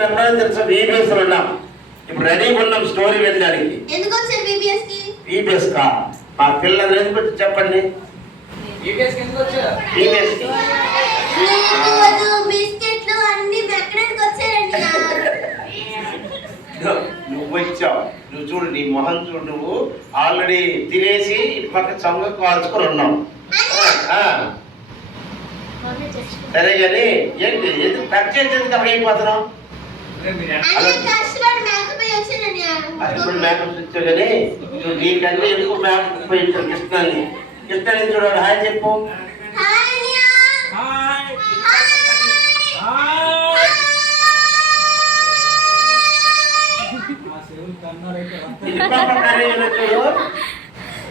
తెలుసా VBS లో ఉన్నాం. ఇప్పుడు రెడీగా ఉన్నాం స్టోరీ వెళ్ళడానికి. ఎందుకు వచ్చారు VBS కి? VBS కా మా పిల్లలు ఎందుకు వచ్చి చెప్పండి. VBS కి ఎందుకు వచ్చారు? VBS కి బిస్కెట్లు అన్ని ఎక్కడానికి వచ్చారండి. నువ్వు వచ్చావు, నువ్వు చూడు, నీ మొహం చూడు, నువ్వు ఆల్రెడీ తినేసి ఇటు పక్క చొంగ కాల్చుకొని ఉన్నావు. సరే కానీ ఏంటి ఎందుకు కట్ చేసేది అయిపోతున్నావు? ఇప్పుడు మేకప్ ఇచ్చావు కానీ నీకన్నీ ఎందుకు మేకప్ పోయించారు కృష్ణాన్ని. కృష్ణాన్ని చూడాలి. హాయ్ చెప్పు.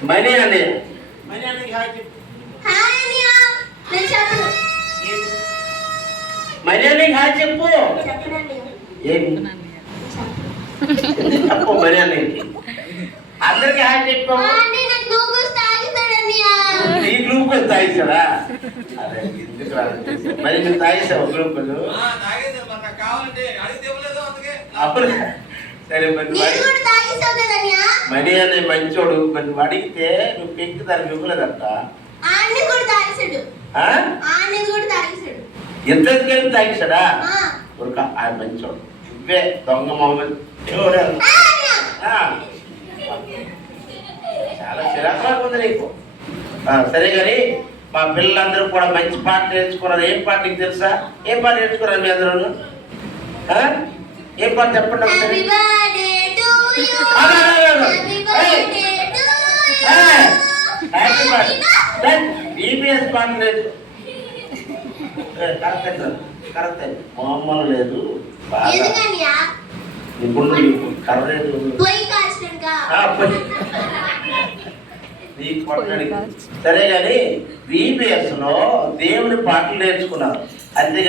మనీ అని మనీ అని హాయ్ చెప్పు. మర్యాదకి హాయ్ చెప్పు. చెప్పు మర్యాదకి అందరికి హాయ్ చెప్పు. నీ గ్లూకోజ్ తాగిస్తాడా? అదే ఎందుకు మరి నువ్వు తాగిస్తావు గ్లూకోజ్? అప్పుడు సరే మనీ అనే మంచోడు మరి అడిగితే నువ్వు పెంకి దానికి ఇవ్వలేదంట. ఎంతకైనా తాగిస్తాడా? ఆయన మంచోడు. నువ్వే దొంగ మొహమ్మద్ చాలా చిరాకులాగా ఉంది నీకు. సరే కానీ మా పిల్లలందరూ కూడా మంచి పాట నేర్చుకున్నారు. ఏం పాట నీకు తెలుసా? ఏం పాట నేర్చుకున్నారు మీ అందరూ? ఏం పాట చెప్పండి. VBS పాట లేదు. కరెక్ట్ మామూలు లేదు. ఇప్పుడు నీకు కర్రలేదు నీకు పట్టడానికి. సరే కానీ VBS లో దేవుని పాటలు నేర్చుకున్నారు అంతేగా.